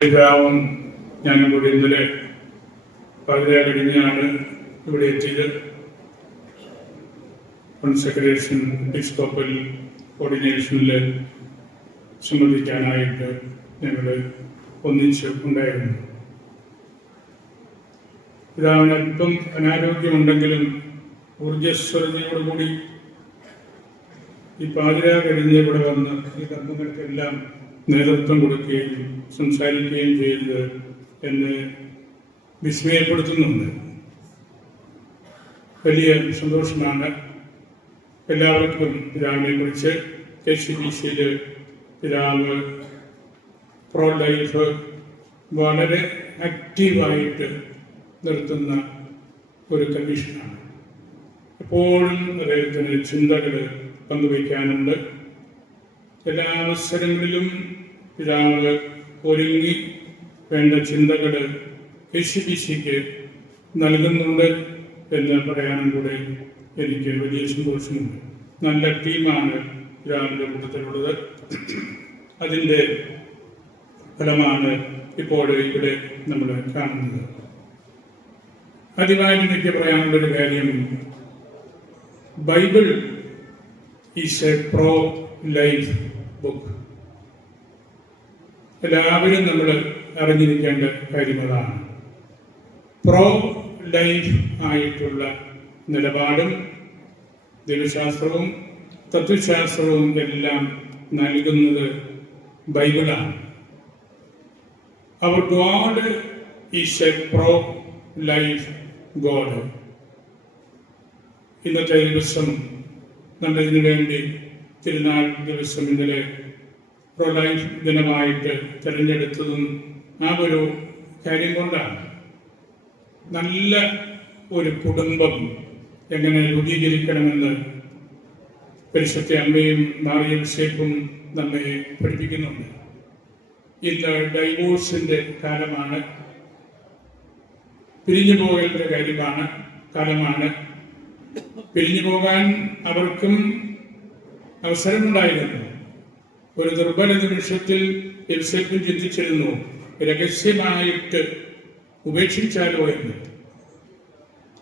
പിതാവും ഞാനും കൂടി ഇന്നലെ പകുതി കഴിഞ്ഞാണ് ഇവിടെ എത്തിയത്. കോൺസെക്രേഷൻ എപ്പിസ്കോപ്പൽ കോർഡിനേഷനിൽ സംബന്ധിക്കാനായിട്ട് ഞങ്ങൾ ഒന്നിച്ച് ഉണ്ടായിരുന്നു. പിതാവിന് അല്പം അനാരോഗ്യമുണ്ടെങ്കിലും ഊർജസ്വരതയോടുകൂടി ഈ പാതിര കഴിഞ്ഞ് ഇവിടെ വന്ന് ഈ കർമ്മങ്ങൾക്കെല്ലാം നേതൃത്വം കൊടുക്കുകയും സംസാരിക്കുകയും ചെയ്തത് എന്നെ വിസ്മയപ്പെടുത്തുന്നുണ്ട്. വലിയ സന്തോഷമാണ് എല്ലാവർക്കും പിതാവിനെ കുറിച്ച് കെ സി ബി സിയിൽ പിതാവ് പ്രോ ലൈഫ് വളരെ ആക്റ്റീവായിട്ട് നിർത്തുന്ന ഒരു കമ്മീഷനാണ് എപ്പോഴും അദ്ദേഹത്തിന് ചിന്തകൾ പങ്കുവയ്ക്കാനുണ്ട്. എല്ലാ അവസരങ്ങളിലും പിതാവ് ഒരുങ്ങി വേണ്ട ചിന്തകൾ കെ സിക്ക് നൽകുന്നുണ്ട് എന്ന് പറയാനും കൂടെ എനിക്ക് വലിയ സന്തോഷമുണ്ട്. നല്ല ടീമാണ് പിതാവിന്റെ കൂട്ടത്തിലുള്ളത്. അതിന്റെ ഫലമാണ് ഇപ്പോൾ ഇവിടെ നമ്മൾ കാണുന്നത്. ആദ്യമായിട്ട് എനിക്ക് പറയാനുള്ളൊരു കാര്യം. Bible is a pro life book. എല്ലാവരും നമ്മൾ അറിഞ്ഞിരിക്കേണ്ട കാര്യങ്ങളാണ്. പ്രോ ലൈഫ് ആയിട്ടുള്ള നിലപാടും ദൈവശാസ്ത്രവും തത്വശാസ്ത്രവും എല്ലാം നൽകുന്നത് ബൈബിളാണ്. അവർ God is a pro life God. ഇന്നത്തെ ദിവസം നമ്മൾ ഇതിനു വേണ്ടി തിരുനാൾ ദിവസം ഇന്നലെ പ്രോ ദിനമായിട്ട് തിരഞ്ഞെടുത്തതും ആ ഒരു കാര്യം കൊണ്ടാണ്. നല്ല ഒരു കുടുംബം എങ്ങനെ രൂപീകരിക്കണമെന്ന് പരിശുദ്ധ അമ്മയും മാറിയം ഷേപ്പും നമ്മെ പഠിപ്പിക്കുന്നുണ്ട്. ഇന്ന് ഡൈവോഴ്സിന്റെ കാലമാണ്. പിരിഞ്ഞു പോകേണ്ട കാര്യമാണ് കാലമാണ്. പിരിഞ്ഞു പോകാൻ അവർക്കും അവസരമുണ്ടായിരുന്നു. ഒരു ദുർബല നിമിഷത്തിൽ എൽസെപ്പും ചിന്തിച്ചിരുന്നു രഹസ്യമായിട്ട് ഉപേക്ഷിച്ചാലോ എന്ന്.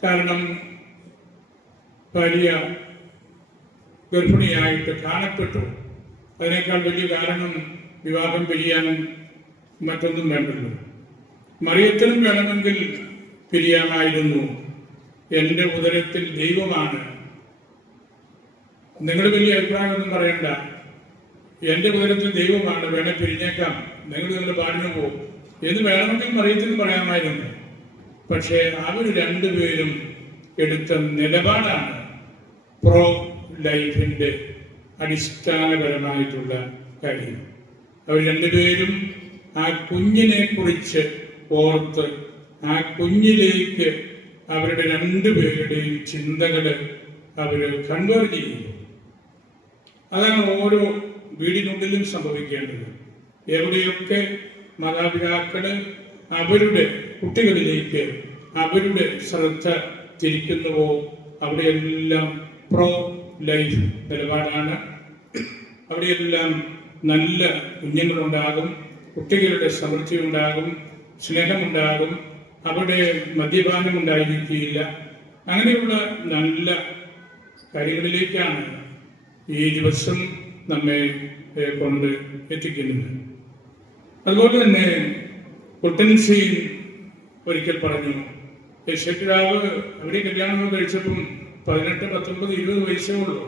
കാരണം ഭാര്യ ഗർഭിണിയായിട്ട് കാണപ്പെട്ടു. അതിനേക്കാൾ വലിയ കാരണം വിവാഹം പിരിയാൻ മറ്റൊന്നും വേണ്ടല്ലോ. മറിയത്തിനും വേണമെങ്കിൽ പിരിയാനായിരുന്നു എന്റെ ഉദരത്തിൽ ദൈവമാണ്. നിങ്ങൾ വലിയ അഭിപ്രായമൊന്നും പറയണ്ട. എന്റെ ഉദരത്തിൽ ദൈവമാണ് വേണേ പിരിഞ്ഞേക്കാം. നിങ്ങൾ നിങ്ങളുടെ പാടിന് പോകും എന്ന് വേണമെങ്കിൽ മറിയത്തിന് പറയാമായിരുന്നു. പക്ഷേ അവർ രണ്ടുപേരും എടുത്ത നിലപാടാണ് പ്രോ ലൈഫിന്റെ അടിസ്ഥാനപരമായിട്ടുള്ള കാര്യം. അവർ രണ്ടുപേരും ആ കുഞ്ഞിനെ കുറിച്ച് ഓർത്ത് ആ കുഞ്ഞിലേക്ക് അവരുടെ രണ്ടുപേരുടെയും ചിന്തകൾ അവർ കൺവേർട്ട് ചെയ്യുന്നു. അതാണ് ഓരോ വീടിനുള്ളിലും സംഭവിക്കേണ്ടത്. എവിടെയൊക്കെ മാതാപിതാക്കൾ അവരുടെ കുട്ടികളിലേക്ക് അവരുടെ ശ്രദ്ധ തിരിക്കുന്നുവോ അവിടെയെല്ലാം പ്രോ ലൈഫ് നിലപാടാണ്. അവിടെയെല്ലാം നല്ല കുഞ്ഞുങ്ങളുണ്ടാകും കുട്ടികളുടെ സമൃദ്ധി ഉണ്ടാകും സ്നേഹമുണ്ടാകും അവിടെ മദ്യപാനം ഉണ്ടായിരിക്കുകയില്ല അങ്ങനെയുള്ള നല്ല കാര്യങ്ങളിലേക്കാണ് ഈ ദിവസം നമ്മെ കൊണ്ട് എത്തിക്കുന്നത് അതുപോലെ തന്നെ പൊട്ടൻസിയിൽ ഒരിക്കൽ പറഞ്ഞു യേശുപിതാവ് അവരെ കല്യാണം കഴിച്ചപ്പം പതിനെട്ട് പത്തൊമ്പത് ഇരുപത് വയസ്സേ ഉള്ളൂ.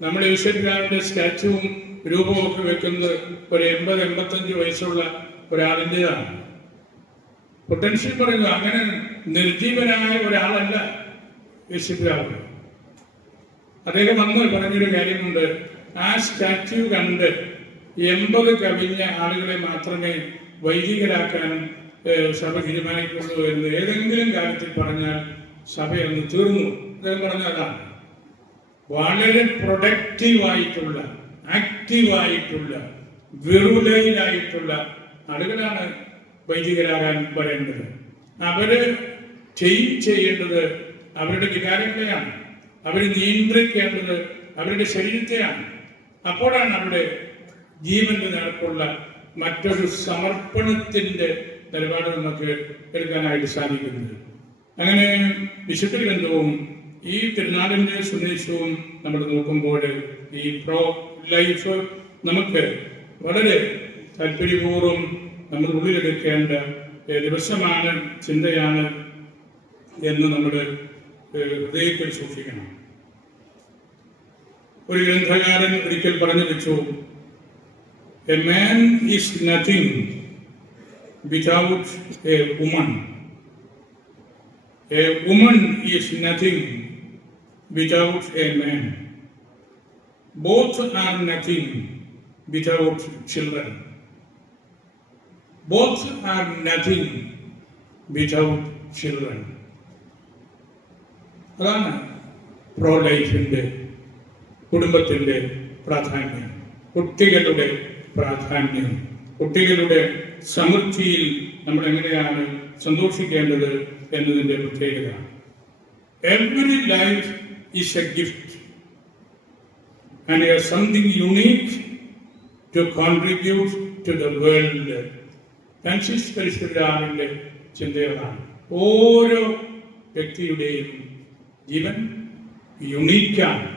നമ്മൾ യേശുപിതാവിന്റെ സ്റ്റാച്ചുവും രൂപവും ഒക്കെ വെക്കുന്നത് ഒരു എൺപത് എൺപത്തഞ്ച് വയസ്സുള്ള ഒരാളിന്റെതാണ് പൊട്ടൻഷ്യൽ പറയുന്നു അങ്ങനെ നിർജീവനായ ഒരാളല്ല യേശുപിതാവ് അദ്ദേഹം അന്ന് പറഞ്ഞൊരു കാര്യമുണ്ട് ആ സ്റ്റാറ്റ്യൂ കണ്ട് എൺപത് കവിഞ്ഞ ആളുകളെ മാത്രമേ വൈദികരാക്കാൻ ഏഹ്, സഭ തീരുമാനിക്കുള്ളൂ എന്ന് ഏതെങ്കിലും കാര്യത്തിൽ പറഞ്ഞാൽ സഭ തീർന്നു. അദ്ദേഹം പറഞ്ഞ അതാണ്. വളരെ പ്രൊഡക്റ്റീവായിട്ടുള്ള ആക്റ്റീവായിട്ടുള്ള വിറുലയിലായിട്ടുള്ള ആളുകളാണ് വൈദികരാകാൻ വരേണ്ടത്. അവർ ചെയ്- ചെയ്യേണ്ടത് അവരുടെ വികാരങ്ങളെയാണ്. അവർ നിയന്ത്രിക്കേണ്ടത് അവരുടെ ശരീരത്തെയാണ്. അപ്പോഴാണ് നമ്മുടെ ജീവന്റെ നിരക്കുള്ള മറ്റൊരു സമർപ്പണത്തിന്റെ നിലപാട് നമുക്ക് എടുക്കാനായിട്ട് സാധിക്കുന്നത്. അങ്ങനെ വിശുദ്ധ ഗ്രന്ഥവും ഈ തിരുനാളിന്റെ സന്ദേശവും നമ്മൾ നോക്കുമ്പോൾ ഈ പ്രോ ലൈഫ് നമുക്ക് വളരെ താല്പര്യപൂർവം നമ്മൾ ഉള്ളിലെടുക്കേണ്ട ദിവസമാണ് ചിന്തയാണ് എന്ന് നമ്മുടെ ഹൃദയത്തിൽ സൂക്ഷിക്കണം. ഒരു ഗ്രന്ഥകാരൻ ഒരിക്കൽ പറഞ്ഞു വെച്ചു a man is nothing without a woman a woman is nothing without a man both are nothing without children both are nothing without children അതാണ് പ്രോ ലൈഫിന്റെ കുടുംബത്തിന്റെ പ്രാധാന്യം കുട്ടികളുടെ പ്രാധാന്യം കുട്ടികളുടെ സമൃദ്ധിയിൽ നമ്മൾ എങ്ങനെയാണ് സന്തോഷിക്കേണ്ടത് എന്നതിന്റെ പ്രത്യേകത. Every life is a gift and something unique to contribute to the world Francis പരിശുദ്ധാറിന്റെ ചിന്തകളാണ്. ഓരോ വ്യക്തിയുടെയും ജീവൻ യുണീക്കാണ്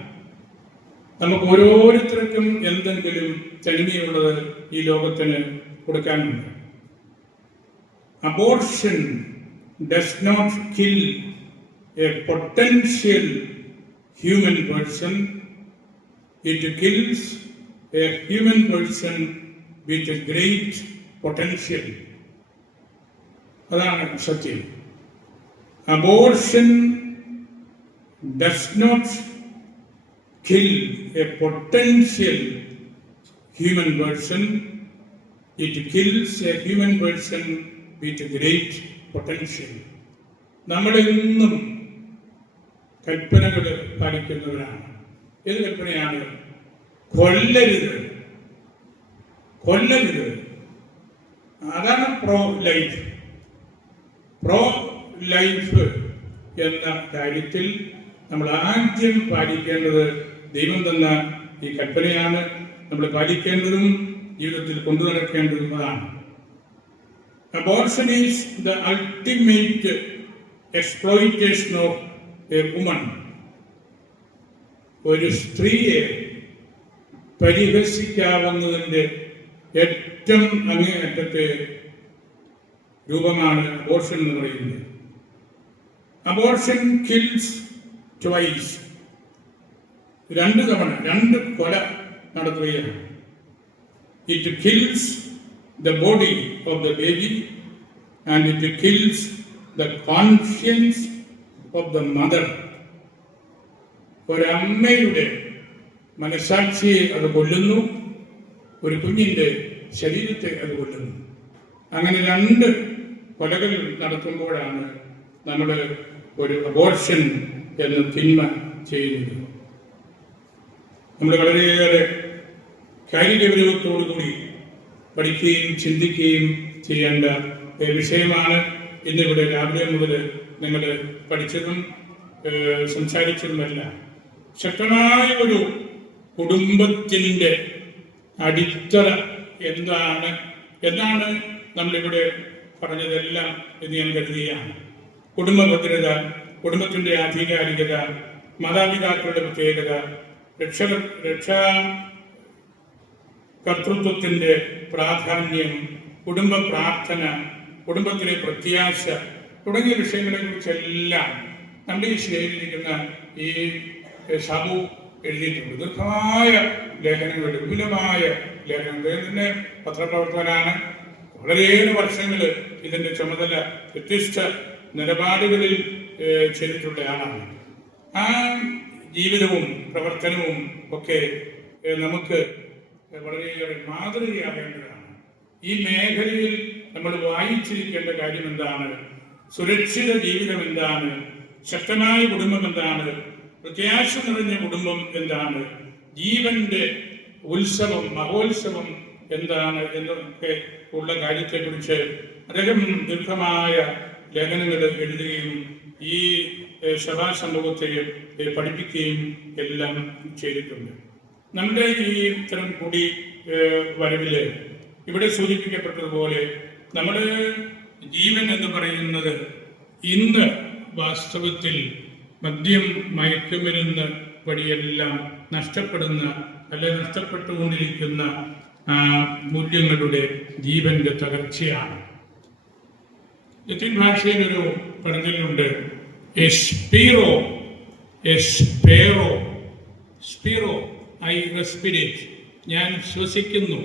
നമുക്ക് ഓരോരുത്തർക്കും എന്തെങ്കിലും തനിമയുള്ളത് ഈ ലോകത്തിന് കൊടുക്കാനുണ്ട്. Abortion does not kill a potential human person it kills a human person with a great potential അതാണ് സത്യം. Abortion does not kill a potential human person, it kills a human person with great potential. നമ്മളെന്നും കൽപ്പനകൾ പാലിക്കുന്നവരാണ്. ഏത് കൽപ്പനയാണ്? കൊല്ലരുത്. കൊല്ലരുത്. അതാണ് pro life. Pro life എന്ന കാര്യത്തിൽ നമ്മൾ ആദ്യം പാലിക്കേണ്ടത് ദൈവം തന്ന ഈ കൽപ്പനയാണ് നമ്മൾ പാലിക്കേണ്ടതും ജീവിതത്തിൽ കൊണ്ടു നടക്കേണ്ടതുമാണ് is the ultimate exploitation of a woman ഒരു സ്ത്രീയെ പരിഹസിക്കാവുന്നതിന്റെ ഏറ്റവും അങ്ങേയറ്റത്തെ രൂപമാണ് അബോർഷൻ എന്ന് പറയുന്നത്. അബോർഷൻ കിൽസ് ട്വൈസ് രണ്ട് തവണ രണ്ട് കൊല നടത്തുകയാണ്. It kills the body of the baby and it kills the conscience of the mother ഒരമ്മയുടെ മനസാക്ഷിയെ അത് കൊല്ലുന്നു ഒരു കുഞ്ഞിന്റെ ശരീരത്തെ അത് കൊല്ലുന്നു. അങ്ങനെ രണ്ട് കൊലകൾ നടത്തുമ്പോഴാണ് നമ്മൾ ഒരു അബോർഷൻ എന്ന തിന്മ ചെയ്യുന്നത്. നമ്മൾ വളരെയേറെ കാര്യഗൗരവത്തോടുകൂടി പഠിക്കുകയും ചിന്തിക്കുകയും ചെയ്യേണ്ട വിഷയമാണ് ഇന്നിവിടെ രാവിലെ മുതൽ നിങ്ങൾ പഠിച്ചതും സംസാരിച്ചതുമല്ല. ശക്തമായ ഒരു കുടുംബത്തിന്റെ അടിത്തറ എന്താണ്? എന്നാണ് നമ്മളിവിടെ പറഞ്ഞതെല്ലാം എന്ന് ഞാൻ കരുതുകയാണ്. കുടുംബ ഭദ്രത കുടുംബത്തിന്റെ ആധികാരികത മാതാപിതാക്കളുടെ പ്രത്യേകത രക്ഷ രക്ഷാ കർത്തൃത്വത്തിന്റെ പ്രാധാന്യം കുടുംബ പ്രാർത്ഥന കുടുംബത്തിലെ പ്രത്യാശ തുടങ്ങിയ വിഷയങ്ങളെ കുറിച്ചെല്ലാം നമ്മുടെ ഈ ശേഖരിക്കുന്ന ഈ ഷബു എഴുതിയിട്ടുണ്ട്. ദീർഘമായ ലേഖനങ്ങൾ വിപുലമായ ലേഖനങ്ങൾ. ഇതിന്റെ പത്രപ്രവർത്തകനാണ്. വളരെയേറെ വർഷങ്ങൾ ഇതിന്റെ ചുമതല വ്യത്യസ്ത നിലപാടുകളിൽ ചെയ്തിട്ടുള്ള ആളാണ്. ആ ജീവിതവും പ്രവർത്തനവും ഒക്കെ നമുക്ക് വളരെയേറെ മാതൃകയാകേണ്ടതാണ് ഈ മേഖലയിൽ നമ്മൾ വായിച്ചിരിക്കേണ്ട കാര്യം എന്താണ്? സുരക്ഷിത ജീവിതം എന്താണ്? ശക്തമായ കുടുംബം എന്താണ്? പ്രത്യാശ നിറഞ്ഞ കുടുംബം എന്താണ്? ജീവന്റെ ഉത്സവം മഹോത്സവം എന്താണ് എന്നൊക്കെ ഉള്ള കാര്യത്തെക്കുറിച്ച് അദ്ദേഹം ദീർഘമായ ലേഖനങ്ങൾ എഴുതുകയും ഈ ഏഹ്, സഭാ സമൂഹത്തെ പഠിപ്പിക്കുകയും എല്ലാം ചെയ്തിട്ടുണ്ട്. നമ്മുടെ ഈ ഇത്തരം കൂടി വരവിൽ ഇവിടെ സൂചിപ്പിക്കപ്പെട്ടതുപോലെ നമ്മുടെ ജീവൻ എന്ന് പറയുന്നത് ഇന്ന് വാസ്തവത്തിൽ മദ്യം മയക്കുമരുന്ന് വഴിയെല്ലാം നഷ്ടപ്പെടുന്ന അല്ലെ നഷ്ടപ്പെട്ടുകൊണ്ടിരിക്കുന്ന മൂല്യങ്ങളുടെ ജീവന്റെ തകർച്ചയാണ്. ലത്തീൻ ഭാഷയിൽ ഒരു പറഞ്ഞിട്ടുണ്ട് എസ്പീറോ espero, സ്പീറോ ഐ റെസ്പിരേറ്റ് ഞാൻ ശ്വസിക്കുന്നു.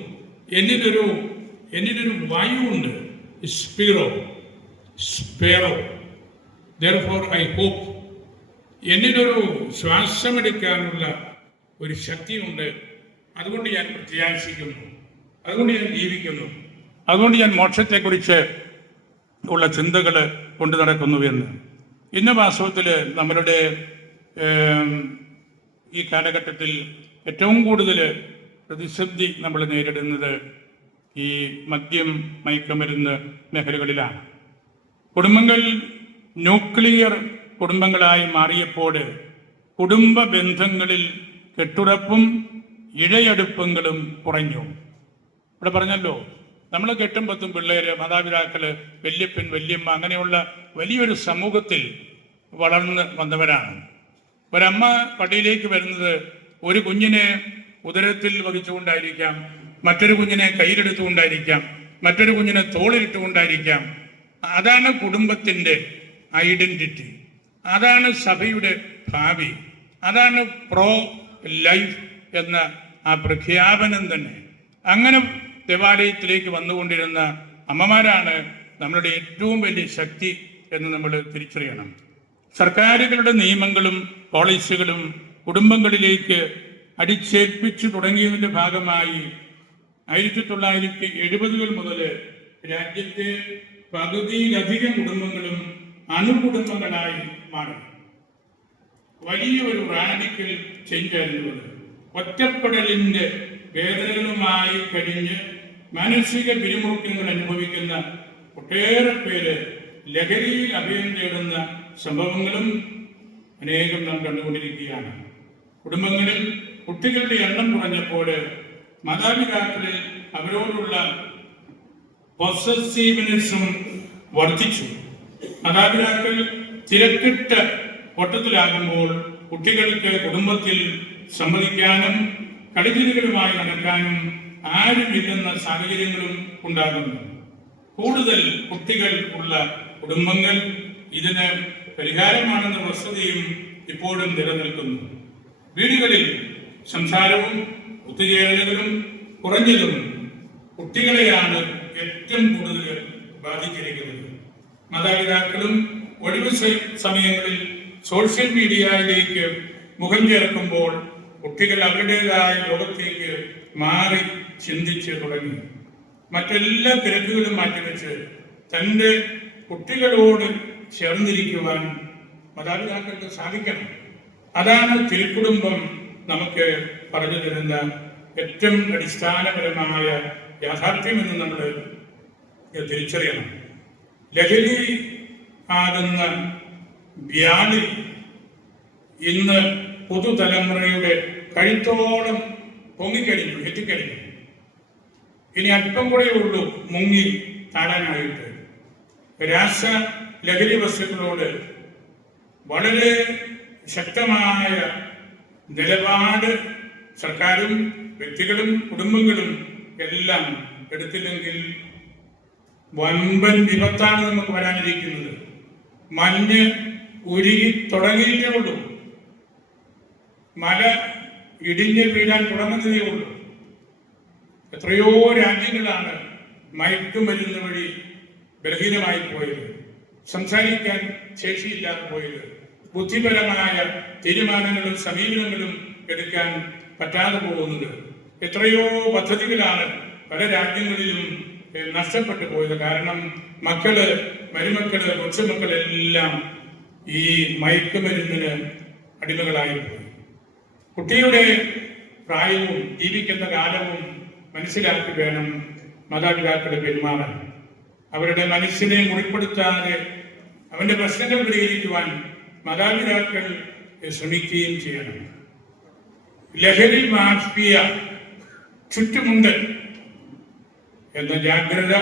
എന്നിലൊരു എന്നിലൊരു വായുവുണ്ട്. സ്പീറോ സ്പേറോ ദർഫോർ ഐ ഹോപ്പ് എന്നിലൊരു ശ്വാസമെടുക്കാനുള്ള ഒരു ശക്തിയുണ്ട്. അതുകൊണ്ട് ഞാൻ പ്രത്യാശിക്കുന്നു. അതുകൊണ്ട് ഞാൻ ജീവിക്കുന്നു. അതുകൊണ്ട് ഞാൻ മോക്ഷത്തെക്കുറിച്ച് ഉള്ള ചിന്തകൾ കൊണ്ടു നടക്കുന്നു എന്ന്. ഇന്ന് വാസ്തവത്തിൽ നമ്മളുടെ ഈ കാലഘട്ടത്തിൽ ഏറ്റവും കൂടുതൽ പ്രതിസന്ധി നമ്മൾ നേരിടുന്നത് ഈ മദ്യം മയക്കമരുന്ന് മേഖലകളിലാണ്. കുടുംബങ്ങൾ ന്യൂക്ലിയർ കുടുംബങ്ങളായി മാറിയപ്പോൾ കുടുംബ ബന്ധങ്ങളിൽ കെട്ടുറപ്പും ഇഴയടുപ്പങ്ങളും കുറഞ്ഞു. ഇവിടെ പറഞ്ഞല്ലോ നമ്മൾ കെട്ടും പത്തും പിള്ളേര് മാതാപിതാക്കൾ വല്യപ്പൻ വല്യമ്മ അങ്ങനെയുള്ള വലിയൊരു സമൂഹത്തിൽ വളർന്ന് വന്നവരാണ്. ഒരമ്മ പടിയിലേക്ക് വരുന്നത് ഒരു കുഞ്ഞിനെ ഉദരത്തിൽ വഹിച്ചുകൊണ്ടായിരിക്കാം മറ്റൊരു കുഞ്ഞിനെ കയ്യിലെടുത്തുകൊണ്ടായിരിക്കാം മറ്റൊരു കുഞ്ഞിനെ തോളിലിട്ടുകൊണ്ടായിരിക്കാം. അതാണ് കുടുംബത്തിന്റെ ഐഡന്റിറ്റി അതാണ് സഭയുടെ ഭാവി. അതാണ് പ്രോ ലൈഫ് എന്ന ആ പ്രഖ്യാപനം തന്നെ. അങ്ങനെ ദേവാലയത്തിലേക്ക് വന്നുകൊണ്ടിരുന്ന അമ്മമാരാണ് നമ്മളുടെ ഏറ്റവും വലിയ ശക്തി എന്ന് നമ്മൾ തിരിച്ചറിയണം. സർക്കാരുകളുടെ നിയമങ്ങളും പോളിസികളും കുടുംബങ്ങളിലേക്ക് അടിച്ചേൽപ്പിച്ചു തുടങ്ങിയതിന്റെ ഭാഗമായി ആയിരത്തി തൊള്ളായിരത്തി എഴുപതുകൾ മുതൽ രാജ്യത്തെ പകുതിയിലധികം കുടുംബങ്ങളും അണുകുടുംബങ്ങളായി മാറി. വലിയൊരു റാഡിക്കൽ ചേഞ്ച് ആയിരുന്നു ഒറ്റപ്പെടലിന്റെ വേദനകളുമായി കഴിഞ്ഞ് മാനസിക പിരിമുറുക്കങ്ങൾ അനുഭവിക്കുന്ന ഒട്ടേറെ പേര് ലഹരിയിൽ അഭയം തേടുന്ന സംഭവങ്ങളും അനേകം നാം കണ്ടുകൊണ്ടിരിക്കുകയാണ്. കുടുംബങ്ങളിൽ കുട്ടികളുടെ എണ്ണം കുറഞ്ഞപ്പോൾ മാതാപിതാക്കളിൽ അവരോടുള്ള പൊസസീവ്നെസ്സും വർദ്ധിച്ചു. മാതാപിതാക്കൾ തിരക്കിട്ട് ഓട്ടത്തിലാകുമ്പോൾ കുട്ടികൾക്ക് കുടുംബത്തിൽ സമ്മതിക്കാനും കളിചിരികളുമായി നടക്കാനും ആരുമില്ലെന്ന സാഹചര്യങ്ങളും ഉണ്ടാകുന്നു. കൂടുതൽ കുട്ടികൾ ഉള്ള കുടുംബങ്ങൾ ഇതിന് പരിഹാരമാണെന്ന വസ്തുതയും ഇപ്പോഴും നിലനിൽക്കുന്നു. വീടുകളിൽ സംസാരവും ഒത്തുചേരലുകളും കുറഞ്ഞതും കുട്ടികളെയാണ് ഏറ്റവും കൂടുതൽ ബാധിച്ചിരിക്കുന്നത്. മാതാപിതാക്കളും ഒഴിവ് സമയങ്ങളിൽ സോഷ്യൽ മീഡിയയിലേക്ക് മുഖം ചേർക്കുമ്പോൾ കുട്ടികൾ അവരുടേതായ ലോകത്തേക്ക് മാറി ചിന്തിച്ച് തുടങ്ങി. മറ്റെല്ലാ തിരക്കുകളും മാറ്റിവെച്ച് തന്റെ കുട്ടികളോട് ചേർന്നിരിക്കുവാൻ മാതാപിതാക്കൾക്ക് സാധിക്കണം. അതാണ് തിരുക്കുടുംബം നമുക്ക് പറഞ്ഞു തരുന്ന ഏറ്റവും അടിസ്ഥാനപരമായ യാഥാർത്ഥ്യമെന്ന് നമ്മൾ തിരിച്ചറിയണം. ലഹരി ആകുന്ന വ്യാധി ഇന്ന് പുതുതലമുറയുടെ കഴുത്തോളം പൊങ്ങിക്കഴിഞ്ഞു എത്തിക്കഴിഞ്ഞു ഇനി അല്പം കൂടെ ഉള്ളൂ മുങ്ങി താഴാനായിട്ട് രാസ ലഹരി വസ്തുക്കളോട് വളരെ ശക്തമായ നിലപാട് സർക്കാരും വ്യക്തികളും കുടുംബങ്ങളും എല്ലാം എടുത്തില്ലെങ്കിൽ വൻപൻ വിപത്താണ് നമുക്ക് വരാനിരിക്കുന്നത്. മഞ്ഞ് ഉരുകി തുടങ്ങിയിട്ടേ ഉള്ളൂ. മല ഇടിഞ്ഞ് വീഴാൻ തുടങ്ങുന്നതേ ഉള്ളൂ. എത്രയോ രാജ്യങ്ങളാണ് മയക്കുമരുന്ന് വഴി ബലഹീനമായി പോയത്. സംസാരിക്കാൻ ശേഷിയില്ലാതെ പോയത്. ബുദ്ധിപരമായ തീരുമാനങ്ങളും സമീപനങ്ങളും എടുക്കാൻ പറ്റാതെ പോകുന്നത്. എത്രയോ പദ്ധതികളാണ് പല രാജ്യങ്ങളിലും നഷ്ടപ്പെട്ടു പോയത്. കാരണം മക്കൾ മരുമക്കൾ കൊച്ചുമക്കളെല്ലാം ഈ മയക്കുമരുന്നിന് അടിമകളായി പോയി. കുട്ടിയുടെ പ്രായവും ജീവിക്കുന്ന കാലവും മനസ്സിലാക്കി വേണം മാതാപിതാക്കളുടെ പെരുമാറാൻ. അവരുടെ മനസ്സിനെ മുറിപ്പെടുത്താതെ അവന്റെ പ്രശ്നങ്ങൾ പരിഹരിക്കുവാൻ മാതാപിതാക്കൾ ശ്രമിക്കുകയും ചെയ്യണം. ലഹരി മാഫിയ ചുറ്റുമുണ്ട് എന്ന ജാഗ്രത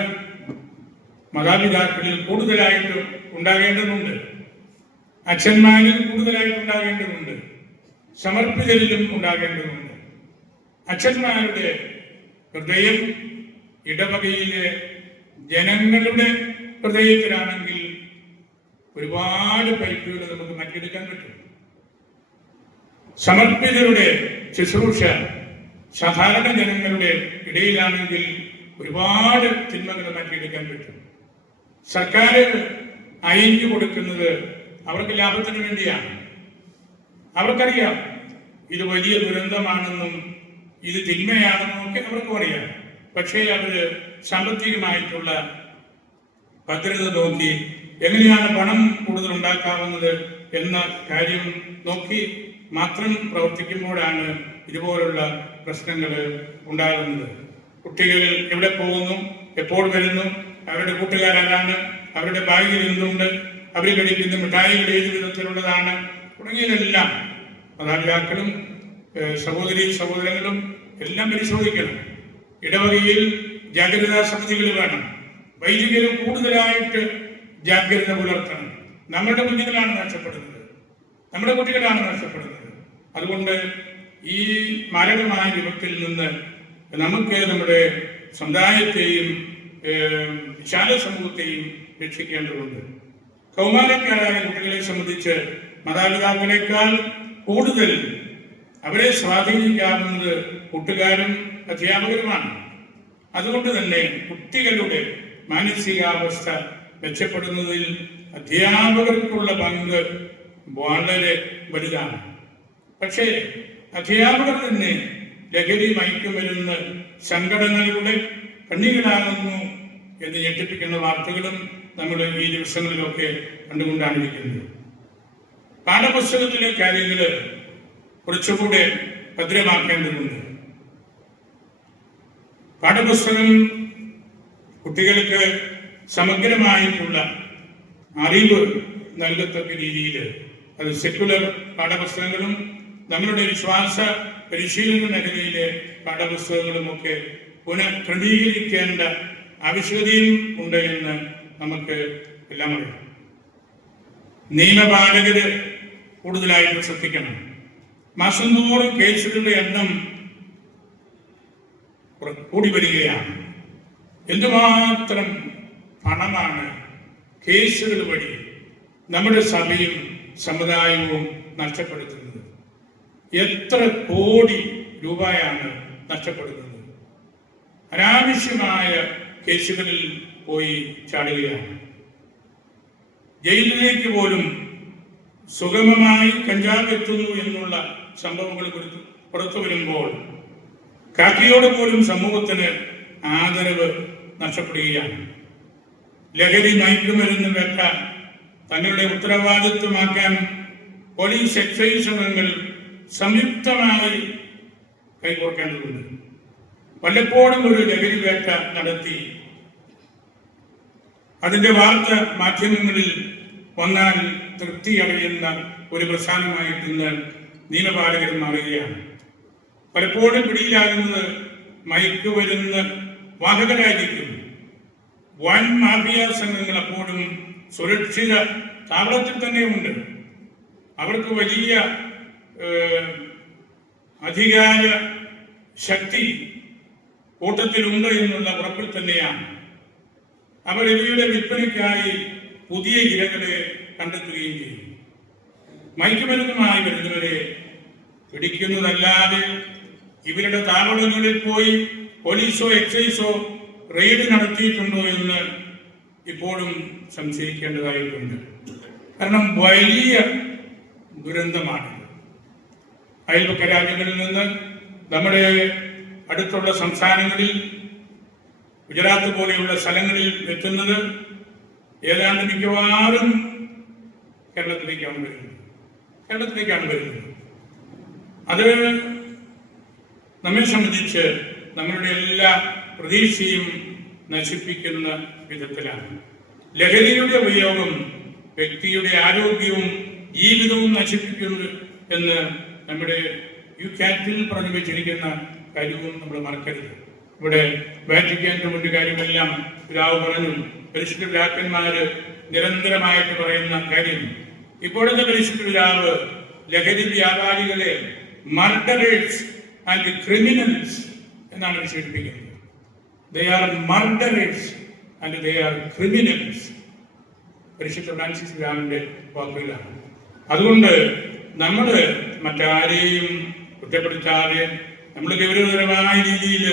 മാതാപിതാക്കളിൽ കൂടുതലായിട്ട് ഉണ്ടാകേണ്ടതുണ്ട്. അച്ഛന്മാരിൽ കൂടുതലായിട്ട് ഉണ്ടാകേണ്ടതുണ്ട്. സമർപ്പിതരിലും ഉണ്ടാകേണ്ടതുണ്ട്. അച്ഛന്മാരുടെ ഹൃദയം ഇടവകയിലെ ജനങ്ങളുടെ ഹൃദയത്തിലാണെങ്കിൽ ഒരുപാട് പരിക്കുകൾ നമുക്ക് മാറ്റിയെടുക്കാൻ പറ്റും. സമർപ്പിതരുടെ ശുശ്രൂഷ സാധാരണ ജനങ്ങളുടെ ഇടയിലാണെങ്കിൽ ഒരുപാട് തിന്മകൾ മാറ്റിയെടുക്കാൻ പറ്റും. സർക്കാർ അയഞ്ഞു കൊടുക്കുന്നത് അവർക്ക് ലാഭത്തിന് വേണ്ടിയാണ്. അവർക്കറിയാം ഇത് വലിയ ദുരന്തമാണെന്നും ഇത് തിന്മയാണെന്നൊക്കെ അവർക്കും അറിയാം. പക്ഷേ അവർ സാമ്പത്തികമായിട്ടുള്ള ഭദ്രത നോക്കി എങ്ങനെയാണ് പണം കൂടുതൽ ഉണ്ടാക്കാവുന്നത് എന്ന കാര്യം നോക്കി മാത്രം പ്രവർത്തിക്കുമ്പോഴാണ് ഇതുപോലുള്ള പ്രശ്നങ്ങൾ ഉണ്ടാകുന്നത്. കുട്ടികൾ എവിടെ പോകുന്നു? എപ്പോൾ വരുന്നു? അവരുടെ കൂട്ടുകാരാണ് അവരുടെ ബാഗിൽ എന്തുണ്ട്? അവർ കഴിക്കുന്ന മിഠായികൾ ഏത് വിധത്തിലുള്ളതാണ്? തുടങ്ങിയതെല്ലാം മാതാപിതാക്കളും സഹോദരി സഹോദരങ്ങളും എല്ലാം പരിശോധിക്കണം ഇടവകയിൽ ജാഗ്രതാ സമിതികൾ വേണം. വൈദികരും കൂടുതലായിട്ട് ജാഗ്രത പുലർത്തണം. നമ്മുടെ കുഞ്ഞുങ്ങളാണ് നഷ്ടപ്പെടുന്നത്. നമ്മുടെ കുട്ടികളാണ് നഷ്ടപ്പെടുന്നത്. അതുകൊണ്ട് ഈ മാരകമായ വിപത്തിൽ നിന്ന് നമുക്ക് നമ്മുടെ സമുദായത്തെയും വിശാല സമൂഹത്തെയും രക്ഷിക്കേണ്ടതുണ്ട്. കൗമാരക്കാരായ കുട്ടികളെ സംബന്ധിച്ച് മാതാപിതാക്കളെക്കാൾ കൂടുതൽ അവരെ സ്വാധീനിക്കാവുന്നത് കൂട്ടുകാരും അധ്യാപകരുമാണ്. അതുകൊണ്ട് തന്നെ കുട്ടികളുടെ മാനസികാവസ്ഥ മെച്ചപ്പെടുന്നതിൽ അധ്യാപകർക്കുള്ള പങ്ക് വളരെ വലുതാണ്. പക്ഷേ അധ്യാപകർ തന്നെ ലഹരി മയക്കുമരുന്ന് സംഘടനകളുടെ കണ്ണികളാകുന്നു എന്ന് ഞെട്ടിപ്പിക്കുന്ന വാർത്തകളും നമ്മൾ ഈ ദിവസങ്ങളിലൊക്കെ കണ്ടുകൊണ്ടാണ് ഇരിക്കുന്നത്. പാഠപുസ്തകത്തിലെ കാര്യങ്ങൾ കുറച്ചുകൂടെ ഭദ്രമാക്കേണ്ടതുണ്ട് പാഠപുസ്തകം കുട്ടികൾക്ക് സമഗ്രമായിട്ടുള്ള അറിവ് നൽകത്തക്ക രീതിയിൽ അത് സെക്കുലർ പാഠപുസ്തകങ്ങളും നമ്മളുടെ വിശ്വാസ പരിശീലന മേഖലയിലെ പാഠപുസ്തകങ്ങളും ഒക്കെ പുനഃക്രമീകരിക്കേണ്ട ആവശ്യകതയും ഉണ്ട് എന്ന് നമുക്ക് എല്ലാം അറിയാം നിയമപാലകര് കൂടുതലായിട്ട് ശ്രദ്ധിക്കണം. മാസം തോറും കേസുകളുടെ എണ്ണം കൂടി വരികയാണ്. എന്തുമാത്രം പണമാണ് കേസുകൾ വഴി നമ്മുടെ സഭയും സമുദായവും നഷ്ടപ്പെടുത്തുന്നത്? എത്ര കോടി രൂപയാണ് നഷ്ടപ്പെടുന്നത്? അനാവശ്യമായ കേസുകളിൽ പോയി ചാടുകയാണ്. ജയിലിലേക്ക് പോലും സുഗമമായി കഞ്ചാവ് എത്തുന്നു എന്നുള്ള സംഭവങ്ങൾ പുറത്തു വരുമ്പോൾ കാക്കിയോട് പോലും സമൂഹത്തിന് ആദരവ് നഷ്ടപ്പെടുകയാണ്. ലഹരി മയക്കുമരുന്ന് വെക്കാൻ തങ്ങളുടെ ഉത്തരവാദിത്വമാക്കാൻ പോലീസ് എക്സൈസ് അംഗങ്ങൾ സംയുക്തമായി കൈകോർക്കേണ്ടതുണ്ട്. വല്ലപ്പോഴും ഒരു ലഹരി വേട്ട നടത്തി അതിന്റെ വാർത്ത മാധ്യമങ്ങളിൽ വന്നാൽ തൃപ്തി അടയുന്ന ഒരു പ്രസ്ഥാനമായിട്ട് ഇന്ന് നിയമപാലകർ മാറുകയാണ്. പലപ്പോഴും പിടിയിലാകുന്നത് മയക്കുമരുന്ന് വാഹകരായിരിക്കും. വൻ മാഫിയ സംഘങ്ങൾ അപ്പോഴും സുരക്ഷിത താവളത്തിൽ തന്നെ ഉണ്ട് അവർക്ക് വലിയ അധികാര ശക്തി കൂട്ടത്തിലുണ്ട് എന്നുള്ള ഉറപ്പിൽ തന്നെയാണ്. അവർ ഇവയുടെ വിൽപ്പനയ്ക്കായി പുതിയ ഇരകളെ കണ്ടെത്തുകയും ചെയ്യും മയക്കുമരുന്നുമായി വരുന്നവരെ പിടിക്കുന്നതല്ലാതെ ഇവരുടെ താവളങ്ങളിൽ പോയി പോലീസോ എക്സൈസോ റെയ്ഡ് നടത്തിയിട്ടുണ്ടോ എന്ന് ഇപ്പോഴും സംശയിക്കേണ്ടതായിട്ടുണ്ട്. കാരണം വലിയ ദുരന്തമാണ്. അയൽപക്ക രാജ്യങ്ങളിൽ നിന്ന് നമ്മുടെ അടുത്തുള്ള സംസ്ഥാനങ്ങളിൽ ഗുജറാത്ത് പോലെയുള്ള സ്ഥലങ്ങളിൽ എത്തുന്നത് ഏതാണ്ട് മിക്കവാറും കേരളത്തിലേക്കാണ് വരുന്നത്. കേരളത്തിലേക്കാണ് വരുന്നത്. അത് നമ്മെ സംബന്ധിച്ച് നമ്മളുടെ എല്ലാ പ്രതീക്ഷയും നശിപ്പിക്കുന്ന വിധത്തിലാണ്. ലഹരിയുടെ ഉപയോഗം വ്യക്തിയുടെ ആരോഗ്യവും ജീവിതവും നശിപ്പിക്കുന്നു എന്ന് നമ്മുടെ യു ക്യാറ്റിൽ പറഞ്ഞു വെച്ചിരിക്കുന്ന കാര്യവും നമ്മൾ മറക്കരുത്. ഇവിടെ വാറ്റിക്കാന്റെ മുൻ കാര്യമെല്ലാം പിതാവ് പറഞ്ഞു. പരിശുദ്ധ പിതാക്കന്മാര് നിരന്തരമായിട്ട് പറയുന്ന കാര്യം ഇപ്പോഴത്തെ പരിശുദ്ധ പിതാവ് ലഹരി വ്യാപാരികളെ മർഡറേഴ്സ് ആൻഡ് ക്രിമിനൽസ് എന്നാണ് വിശേഷിപ്പിക്കുന്നത്. They are murderers and they are criminals പരിശുദ്ധ ഫ്രാൻസിസ് പിതാവിന്റെ വാക്കുകളാണ് അതുകൊണ്ട് നമ്മൾ മറ്റാരെയും കുറ്റപ്പെടുത്താതെ നമ്മൾ ഗൗരവതരമായ രീതിയിൽ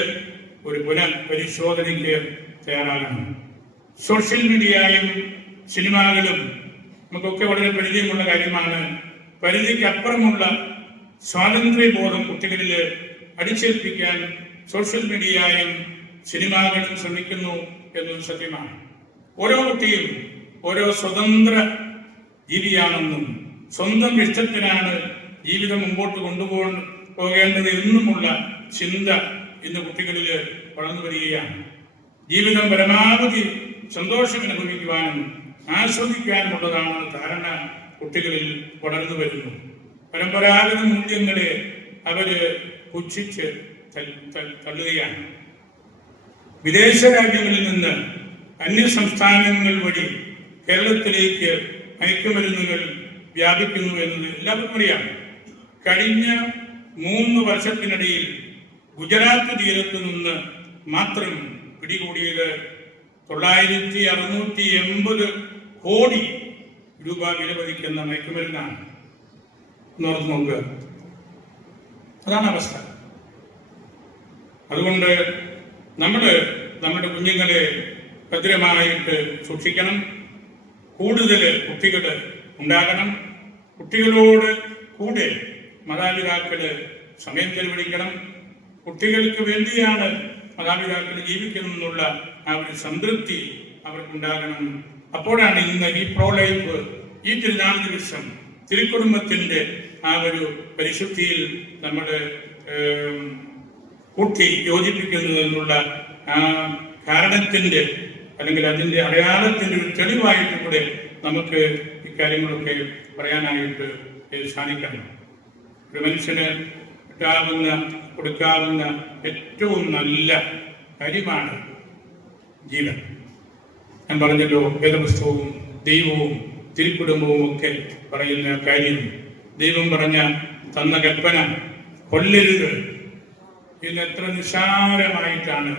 ഒരു പുനഃപരിശോധനയ്ക്ക് തയ്യാറാകണം. സോഷ്യൽ മീഡിയയും സിനിമകളും നമുക്കൊക്കെ വളരെ പരിചയമുള്ള കാര്യമാണ്. പരിധിക്കപ്പുറമുള്ള സ്വാതന്ത്ര്യബോധം കുട്ടികളിൽ അടിച്ചേൽപ്പിക്കാൻ സോഷ്യൽ മീഡിയയും സിനിമകളും ശ്രമിക്കുന്നു എന്നത് സത്യമാണ്. ഓരോ കുട്ടിയും ഓരോ സ്വതന്ത്ര ജീവിയാണെന്നും സ്വന്തം ഇഷ്ടത്തിനാണ് ജീവിതം മുമ്പോട്ട് കൊണ്ടുപോകേണ്ടത് എന്നുമുള്ള ചിന്ത ഇന്ന് കുട്ടികളിൽ വളർന്നു വരികയാണ് ജീവിതം പരമാവധി സന്തോഷം അനുഭവിക്കുവാനും ആസ്വദിക്കാനുമുള്ളതാണെന്ന ധാരണ കുട്ടികളിൽ വളർന്നു വരുന്നു. പരമ്പരാഗത മൂല്യങ്ങളെ അവർ പുച്ഛിച്ച് തള്ളുകയാണ്. വിദേശ രാജ്യങ്ങളിൽ നിന്ന് അന്യ സംസ്ഥാനങ്ങൾ വഴി കേരളത്തിലേക്ക് മയക്കുമരുന്നുകൾ വ്യാപിക്കുന്നു എന്നത് എല്ലാവർക്കും അറിയാം. കഴിഞ്ഞ മൂന്ന് വർഷത്തിനിടയിൽ ഗുജറാത്ത് തീരത്ത് നിന്ന് മാത്രം പിടികൂടിയത് തൊള്ളായിരത്തി അറുന്നൂറ്റി എൺപത് കോടി രൂപ വിലമതിക്കുന്ന മയക്കുമരുന്നാണ് നോർത്ത് നോക്കുക അതാണ് അവസ്ഥ. അതുകൊണ്ട് നമ്മൾ നമ്മുടെ കുഞ്ഞുങ്ങളെ ഭദ്രമായിട്ട് സൂക്ഷിക്കണം. കൂടുതൽ കുട്ടികൾ ഉണ്ടാകണം. കുട്ടികളോട് കൂടെ മാതാപിതാക്കൾ സമയം ചെലവഴിക്കണം. കുട്ടികൾക്ക് വേണ്ടിയാണ് മാതാപിതാക്കൾ ജീവിക്കുന്നെന്നുള്ള ആ ഒരു സംതൃപ്തി അവർക്കുണ്ടാകണം. അപ്പോഴാണ് ഇന്ന് ഈ പ്രോ ലൈഫ് ഈ തിരുനാൾ ദിവസം തിരുക്കുടുംബത്തിന്റെ ആ ഒരു പരിശുദ്ധിയിൽ നമ്മൾ കൂട്ടി യോജിപ്പിക്കുന്നത് എന്നുള്ള ആ കാരണത്തിന്റെ അല്ലെങ്കിൽ അതിന്റെ അടയാളത്തിന്റെ ഒരു തെളിവായിട്ട് കൂടെ നമുക്ക് ഇക്കാര്യങ്ങളൊക്കെ പറയാനായിട്ട് സാധിക്കണം. ഒരു മനുഷ്യന് കിട്ടാവുന്ന കൊടുക്കാവുന്ന ഏറ്റവും നല്ല കാര്യമാണ് ജീവൻ. ഞാൻ പറഞ്ഞല്ലോ വേദപുസ്തകവും ദൈവവും തിരുക്കുടുംബവും ഒക്കെ പറയുന്ന കാര്യം. ദൈവം പറഞ്ഞ തന്ന കൽപ്പന കൊല്ലരുത്. ഇന്ന് എത്ര നിസ്സാരമായിട്ടാണ്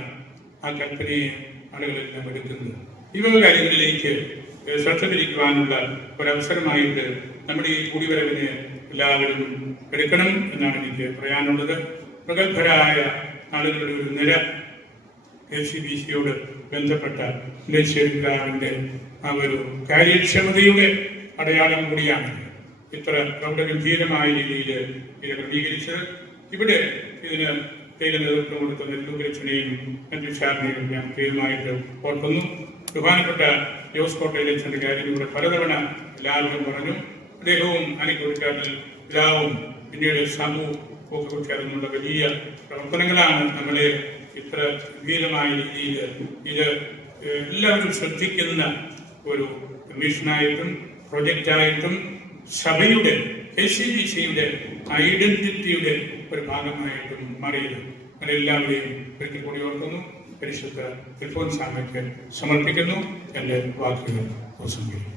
ആ കൽപ്പനയെ ആളുകളെല്ലാം എടുക്കുന്നത്. ഈ കാര്യങ്ങളിലേക്ക് ശ്രദ്ധ തിരിക്കുവാനുള്ള ഒരവസരമായിട്ട് നമ്മുടെ ഈ കൂടിവരവിനെ എല്ലാവരും എടുക്കണം എന്നാണ് എനിക്ക് പറയാനുള്ളത്. പ്രഗത്ഭരായ ആളുകളുടെ ഒരു നിര കെ സി ബി സിയോട് ബന്ധപ്പെട്ട ലക്ഷ്യപിതാവിന്റെ ആ ഒരു കാര്യക്ഷമതയുടെ അടയാളം കൂടിയാണ് ഇത്ര പ്രൗഢഗംഭീരമായ രീതിയിൽ ഇതിനെ ക്രമീകരിച്ചത്. ഇവിടെ ഇതിന് തേയില നേതൃത്വം കൊടുത്ത നെല്ലൂരച്ചനെയും സാറിനെയും ഞാൻ തീരുമാനമായിട്ട് ഓർക്കുന്നു. ബഹുമാനപ്പെട്ട ജോസ് കോട്ടയിലച്ചന്റെ കാര്യം ഇവിടെ പലതവണ എല്ലാവരും പറഞ്ഞു. അദ്ദേഹവും അനിക്കൊടുക്കാട്ടിൽ പിതാവും പിന്നീട് സമൂഹവും ഒക്കെ അതിനുള്ള വലിയ പ്രവർത്തനങ്ങളാണ് നമ്മളെ ഇത്ര ഗംഭീരമായ രീതിയിൽ ഇത് എല്ലാവരും ശ്രദ്ധിക്കുന്ന ഒരു കമ്മീഷനായിട്ടും പ്രൊജക്റ്റായിട്ടും സഭയുടെ കെ സി ബി സിയുടെ ഐഡന്റിറ്റിയുടെ ഒരു ഭാഗമായിട്ടും മാറിയത്. അതെല്ലാവരെയും ഒരിക്കൽ കൂടി ഓർക്കുന്നു. പരിശുദ്ധ സമർപ്പിക്കുന്നു. എന്റെ വാക്കുകൾ ഉപസംഹരിക്കുന്നു